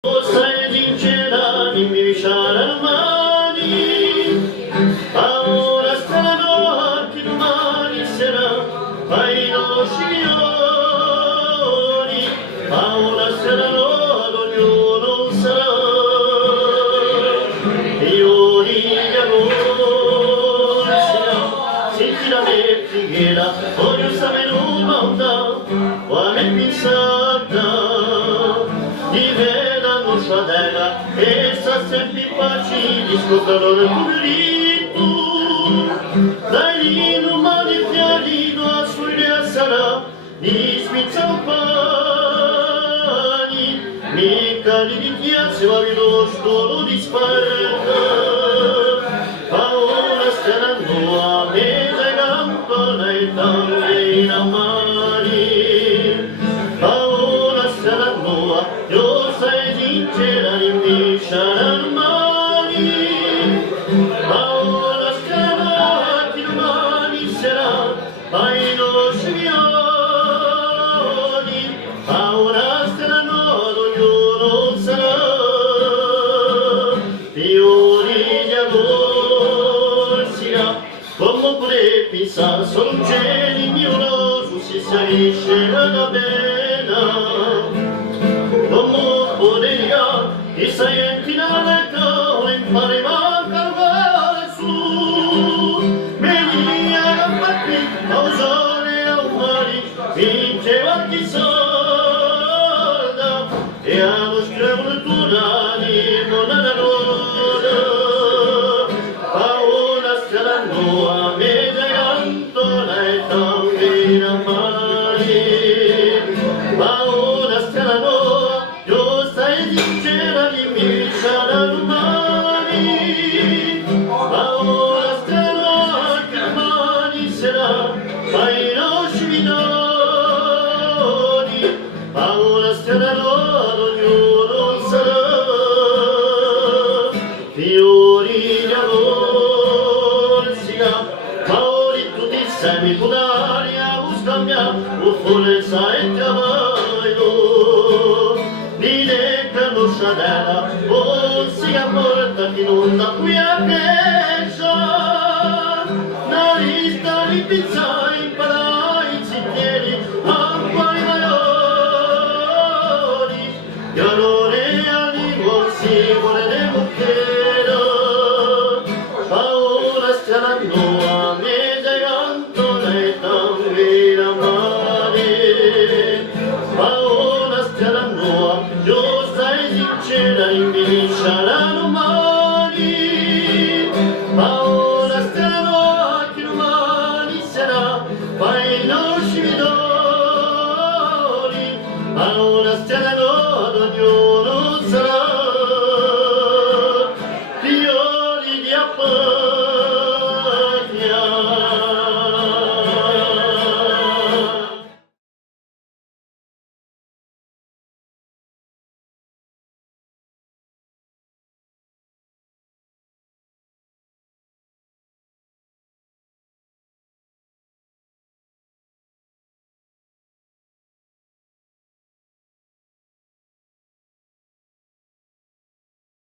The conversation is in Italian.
Sai sincera, dimmi vicina mani, ora stanno che domani sera, fai no signori, ora saranno ad ognuno sarà, io richiamo, senti la mia preghiera, voglio sapere un mondo, quale pensata, sua terra e sta sempre in pace di scoprano nel poverino dai lino mani pianino a sua idea sarà di spizza pani mica di chiazze ma vi lo stolo di sparta paura stanno a mezza campana e tange in amari paura stanno a io sai sincera dimmi saranno mani ma ora scala che domani sarà ai nostri signori ma ora saranno ad ognuno sarà fiori di amor sia come pure pensare solo un cielo mio roso si sarisce la pena e sei in finale con il mare manca va su venia a fatti a usare a un mare vinceva chi sorda e allo scrivere tu rani non ha l'ora paura saranno a me gigantona e tanghina mare paura saranno sincera dimmi saranno mani ma ora starò che domani sarà fai nostri minori ma ora staranno ad ognuno sarà fiori di amor sia paoli tutti semi pudaria buscambia uffonenza e cavallo sadera, oh sia porta che non da qui a presa, la lista di pizza impara i cicchieri, acqua i maiori, chiarore all'inguo si vuole le bocchero, paura staranno a me gigantona e tanghina mare, paura staranno a io sincera dimmi saranno mani ma ora starò che domani sarà fai nostri minori ma ora staranno ad ognuno